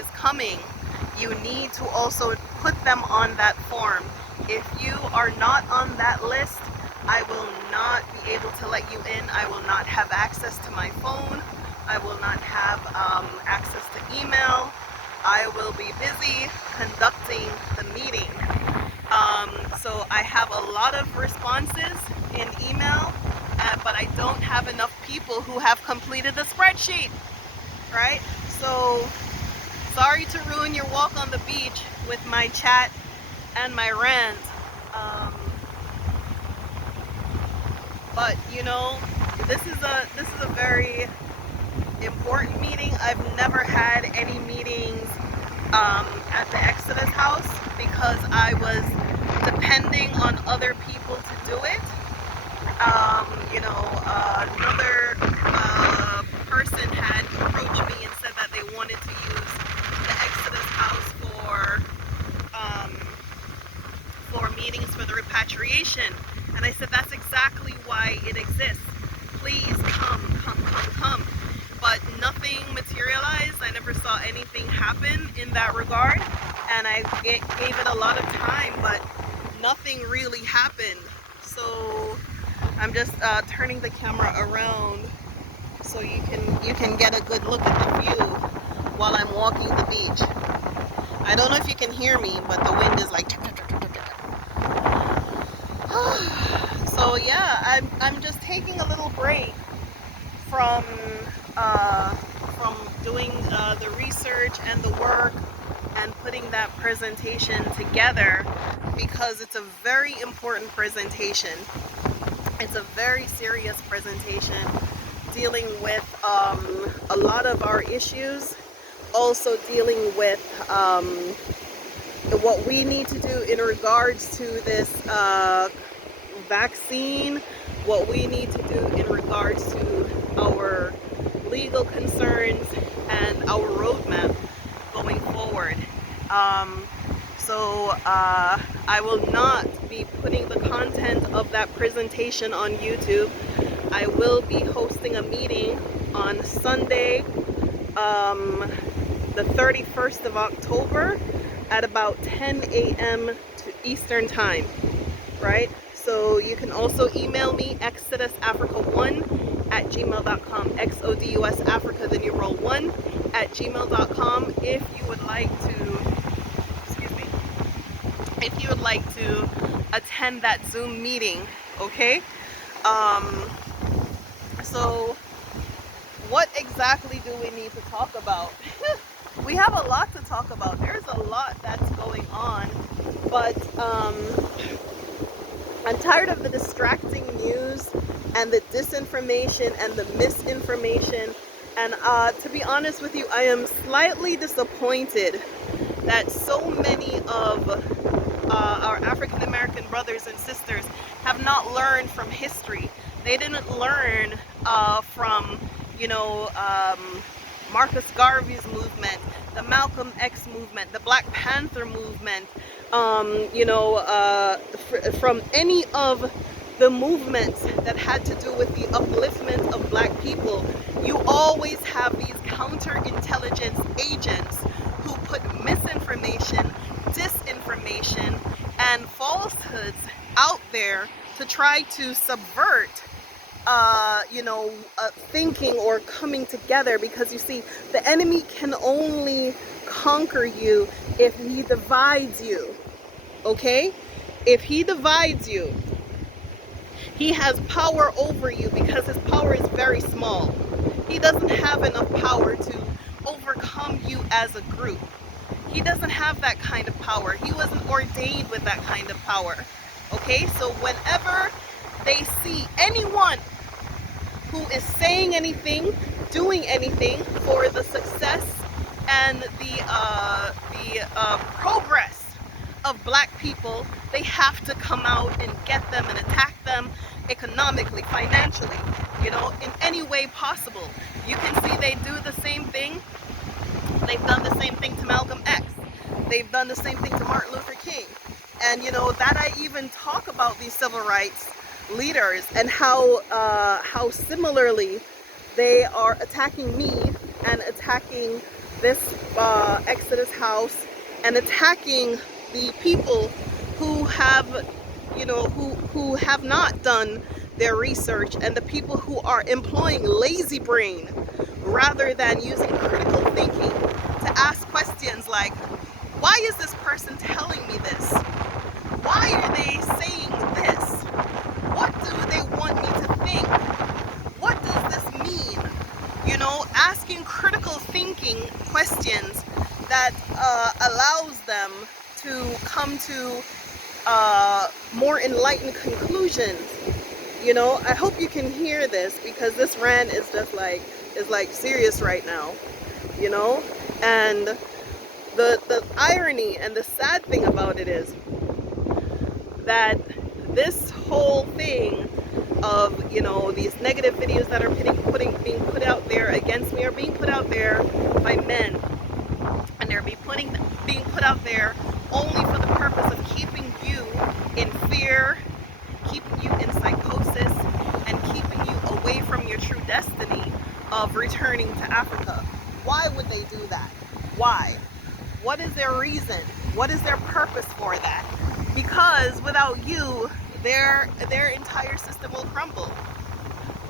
is coming, you need to also put them on that form. If you are not on that list, I will not be able to let you in. I will not have access to my phone. I will not have access to email. I will be busy conducting the meeting. So I have a lot of responses in email, but I don't have enough people who have completed the spreadsheet, right? So sorry to ruin your walk on the beach with my chat and my rant. But you know, this is a very important meeting. I've never had any meetings at the Exodus house because I was depending on other people to do it. You know, another person had approached me and said that they wanted to use the Exodus house for meetings for the repatriation, and I said that's exactly why it exists. Please come, come, come, come. But nothing materialized. I never saw anything happen in that regard, and I gave it a lot of time, but nothing really happened. So I'm just turning the camera around so you can get a good look at the view while I'm walking the beach. I don't know if you can hear me, but the wind is like. So yeah, I'm just taking a little break from doing the research and the work and putting that presentation together, because it's a very important presentation. It's a very serious presentation dealing with a lot of our issues, also dealing with what we need to do in regards to this vaccine, what we need to do in regards to our legal concerns and our roadmap going forward. So I will not be putting the content of that presentation on YouTube. I will be hosting a meeting on Sunday, the 31st of October at about 10 a.m. to Eastern Time, right? So you can also email me exodusafrica1@gmail.com, XODUSAfrica, the numeral 1@gmail.com, if you would like to attend that Zoom meeting, okay? So what exactly do we need to talk about? We have a lot to talk about. There's a lot that's going on, but I'm tired of the distracting news and the disinformation and the misinformation. And to be honest with you, I am slightly disappointed that so many of our African American brothers and sisters have not learned from history. They didn't learn from, you know, Marcus Garvey's movement, the Malcolm X movement, the Black Panther movement, you know, from any of the movements that had to do with the upliftment of black people. You always have these counterintelligence agents who put misinformation, disinformation, and falsehoods out there to try to subvert you know, thinking or coming together, because you see, the enemy can only conquer you if he divides you, okay? If he divides you, he has power over you because his power is very small. He doesn't have enough power to overcome you as a group. He doesn't have that kind of power. He wasn't ordained with that kind of power, okay? So whenever they see anyone who is saying anything, doing anything for the success and the progress of black people, they have to come out and get them and attack them economically, financially, you know, in any way possible. You can see they do the same thing. They've done the same thing to Malcolm X. They've done the same thing to Martin Luther King. And you know, that I even talk about these civil rights leaders and how similarly they are attacking me and attacking this Exodus house and attacking the people who have, you know, who have not done their research, and the people who are employing lazy brain rather than using critical thinking to ask questions like, why is this person telling me this? Why are they saying this? What do they want me to think? What does this mean? You know, asking critical thinking questions that allows them to come to more enlightened conclusions. You know, I hope you can hear this, because this rant is just like, serious right now, you know. And the irony and the sad thing about it is that this whole thing of, you know, these negative videos that are being put out there against me are being put out there by men, and they're being put out there only for the purpose of keeping you in fear, keeping you in psychosis, and keeping you away from your true destiny of returning to Africa. Why would they do that? Why? What is their reason? What is their purpose for that? Because without you, their entire system will crumble.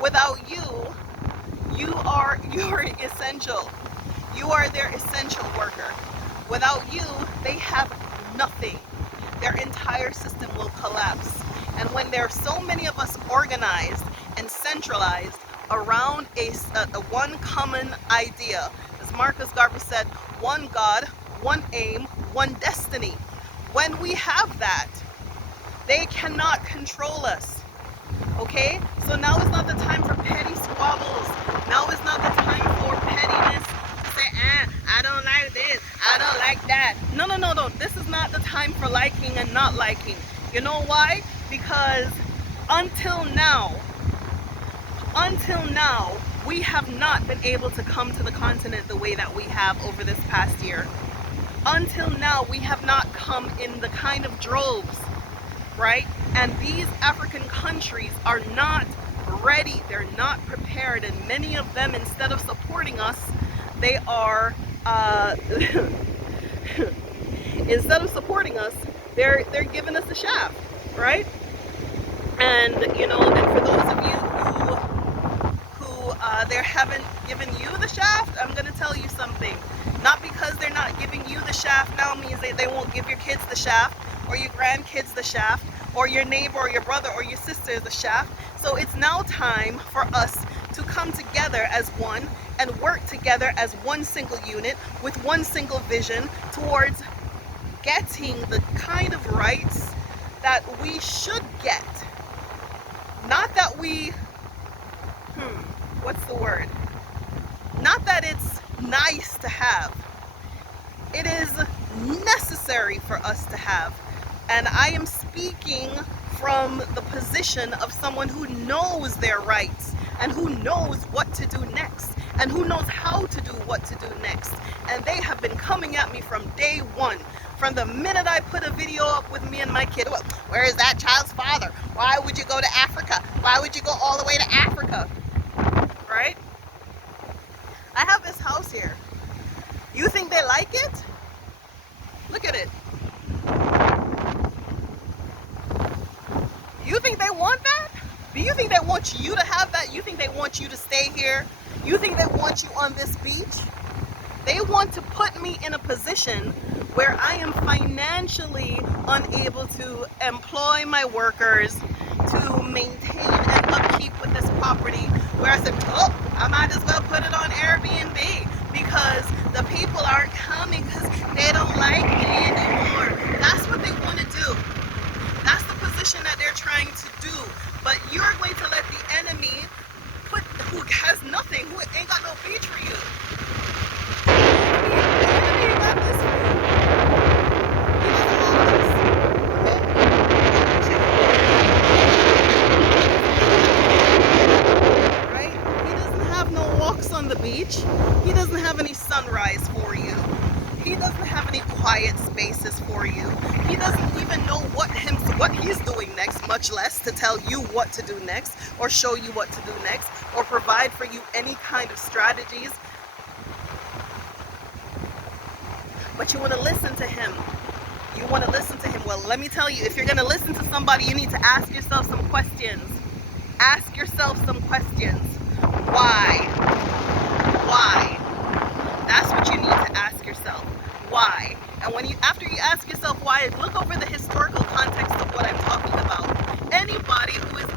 Without you, you're essential. You are their essential worker. Without you, they have nothing. Their entire system will collapse. And when there are so many of us organized and centralized around a one common idea, as Marcus Garvey said, one God, one aim, one destiny. When we have that, they cannot control us. Okay? So now is not the time for petty squabbles. Now is not the time for pettiness. To say, I don't like this, I don't like that. No. This is not the time for liking and not liking. You know why? Because until now, we have not been able to come to the continent the way that we have over this past year. Until now, we have not come in the kind of droves, right? And these African countries are not ready. They're not prepared. And many of them, instead of supporting us, they are, instead of supporting us, they're giving us the shaft, right? And, you know, and for those of you who they haven't given you the shaft, I'm going to tell you something. Not because they're not giving you the shaft now means they won't give your kids the shaft, or your grandkids the shaft, or your neighbor or your brother or your sister the shaft. So it's now time for us to come together as one and work together as one single unit with one single vision towards getting the kind of rights that we should get. Not that we, what's the word? Not that it's nice to have. It is necessary for us to have. And I am speaking from the position of someone who knows their rights and who knows what to do next and who knows how to do what to do next. And they have been coming at me from day one. From the minute I put a video up with me and my kid, well, where is that child's father? Why would you go to Africa? Why would you go all the way to Africa? Right? I have this house here. You think they like it? Look at it. You think they want that? Do you think they want you to have that? You think they want you to stay here? You think they want you on this beach? They want to put me in a position where I am financially unable to employ my workers, to maintain and upkeep with this property, where I said, oh, I might as well put it on Airbnb because the people aren't coming because they don't like me anymore. That's what they want to do. That's the position that they're trying to do. But you're going to let the enemy who has nothing, who ain't got no beach for you. The enemy ain't got this for you. Right? He doesn't have no walks on the beach. He doesn't have any sunrise for you. He doesn't have any quiet spaces for you. He doesn't even know what he's doing next, much less to tell you what to do next, or show you what to do next, or provide for you any kind of strategies. but you want to listen to him. You want to listen to him. Well, let me tell you, if you're going to listen to somebody, you need to ask yourself some questions. Ask yourself some questions. Why? Why? That's what you need to ask yourself. Why? And after you ask yourself why, look over the historical context of what I'm talking about. Anybody who has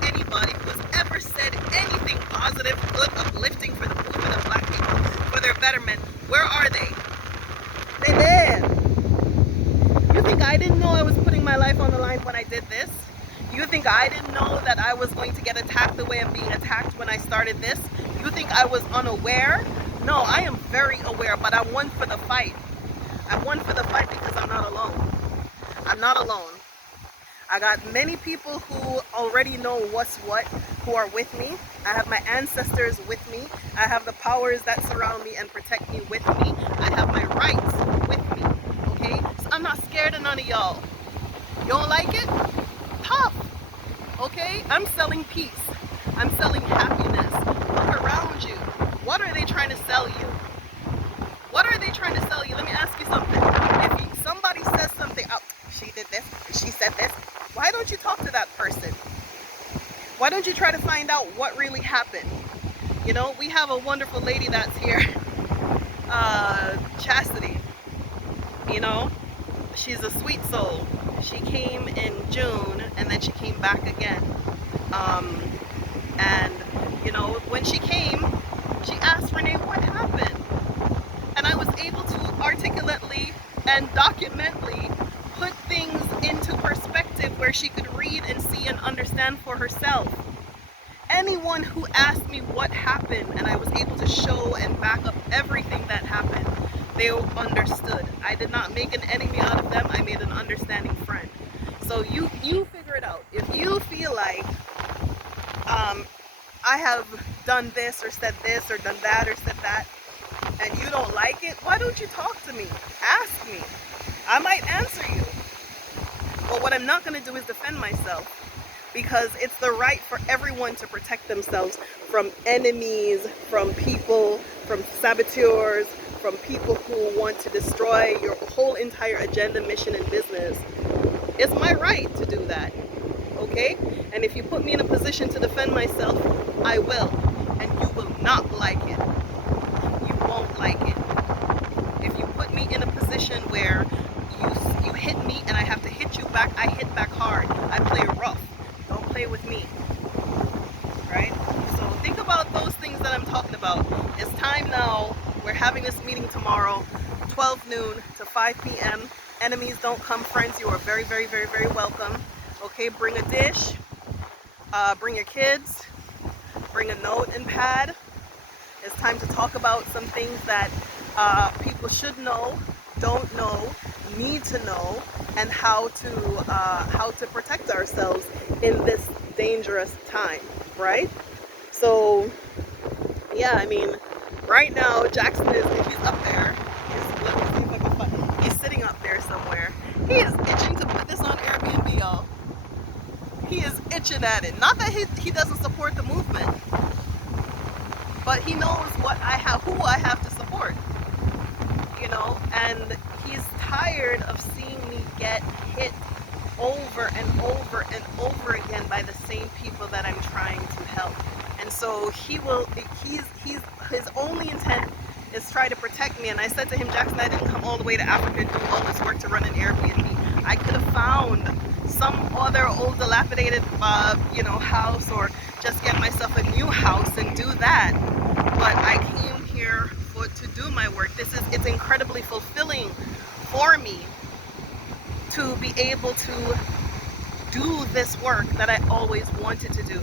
ever said anything positive, good, uplifting for the movement of black people, for their betterment, where are they? They're there. You think I didn't know I was putting my life on the line when I did this? You think I didn't know that I was going to get attacked the way I'm being attacked when I started this? You think I was unaware? No, I am very aware, but I'm one for the fight. I'm one for the fight because I'm not alone. I'm not alone. I got many people who already know what's what, who are with me. I have my ancestors with me. I have the powers that surround me and protect me with me. I have my rights with me, okay? So I'm not scared of none of y'all. You don't like it? Tough, okay? I'm selling peace. I'm selling happiness. Look around you. What are they trying to sell you? What are they trying to sell you? Let me ask you something. If somebody says something, oh, she did this, she said this, why don't you talk to that person? Why don't you try to find out what really happened? You know, we have a wonderful lady that's here, Chastity. You know, she's a sweet soul. She came in June and then she came back again. And, you know, when she came, she asked Renee what happened. And I was able to articulately and documentally put things into perspective where she could read and see and understand for herself. Anyone who asked me what happened and I was able to show and back up everything that happened, they understood. I did not make an enemy out of them, I made an understanding friend. So you figure it out. If you feel like I have done this or said this or done that or said that, and you don't like it, why don't you talk to me? Ask me. I might answer you. But what I'm not going to do is defend myself, because it's the right for everyone to protect themselves from enemies, from people, from saboteurs, from people who want to destroy your whole entire agenda, mission, and business. It's my right to do that, okay? And if you put me in a position to defend myself, I will. And you will not like it. You won't like it. If you put me in a position where you hit me and I have to hit you back, I hit back hard. I play rough. Don't play with me. Right? So think about those things that I'm talking about. It's time now. We're having this meeting tomorrow, 12 noon to 5 p.m. Enemies don't come, friends. You are very, very, very, very welcome. Okay, bring a dish. Bring your kids. Bring a note and pad. It's time to talk about some things that people should know, don't know, need to know, and how to protect ourselves in this dangerous time, right? So, yeah, I mean, right now Jackson he's up there. Let me see if I can find. He's sitting up there somewhere. He is itching to put this on Airbnb, y'all. He is itching at it. Not that he doesn't support the movement, but he knows who I have to support, you know, and he's tired of seeing me get hit over and over and over again by the same people that I'm trying to help. And so his only intent is try to protect me. And I said to him, Jackson, I didn't come all the way to Africa and do all this work to run an Airbnb. I could have found some other old dilapidated house, or just get myself a new house and do that. But I came here to do my work. It's incredibly fulfilling for me to be able to do this work that I always wanted to do,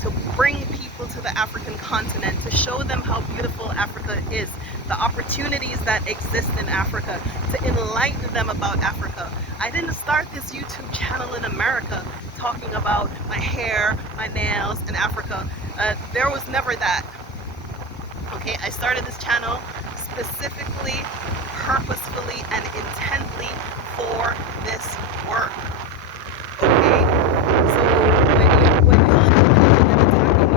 to bring people to the African continent, to show them how beautiful Africa is, the opportunities that exist in Africa, to enlighten them about Africa. I didn't start this YouTube channel in America talking about my hair, my nails, and Africa. There was never that. Okay, I started this channel specifically, purposefully, and intently for this work. Okay, so when you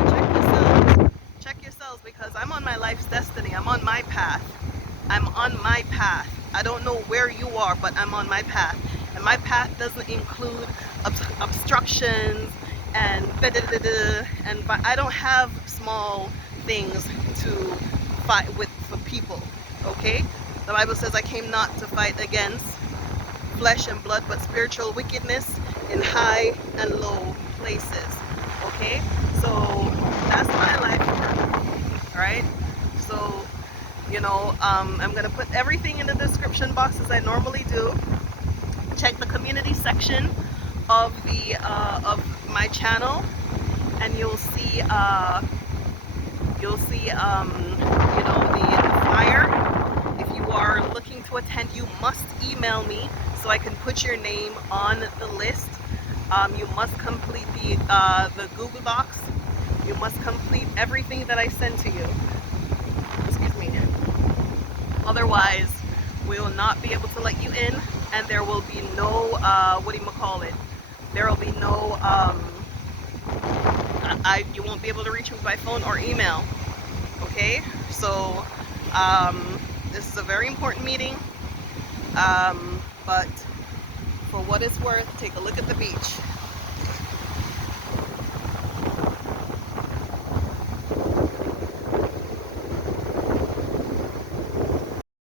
attacking me, check yourselves, because I'm on my life's destiny. I'm on my path. I'm on my path. I don't know where where you are, but I'm on my path. And my path doesn't include obstructions and da da da da. And but I don't have small things to fight with for people. Okay? The Bible says I came not to fight against flesh and blood, but spiritual wickedness in high and low places. Okay? So that's my life here. Alright? So, you know, I'm gonna put everything in the description box as I normally do. Check the community section of the of my channel, and you'll see you know, the flyer. If you are looking to attend, you must email me so I can put your name on the list. You must complete the Google Docs. You must complete everything that I send to you. Excuse me. Otherwise, we will not be able to let you in, and there will be no there will be no you won't be able to reach me by phone or email. Okay, so this is a very important meeting, but for what it's worth, take a look at the beach.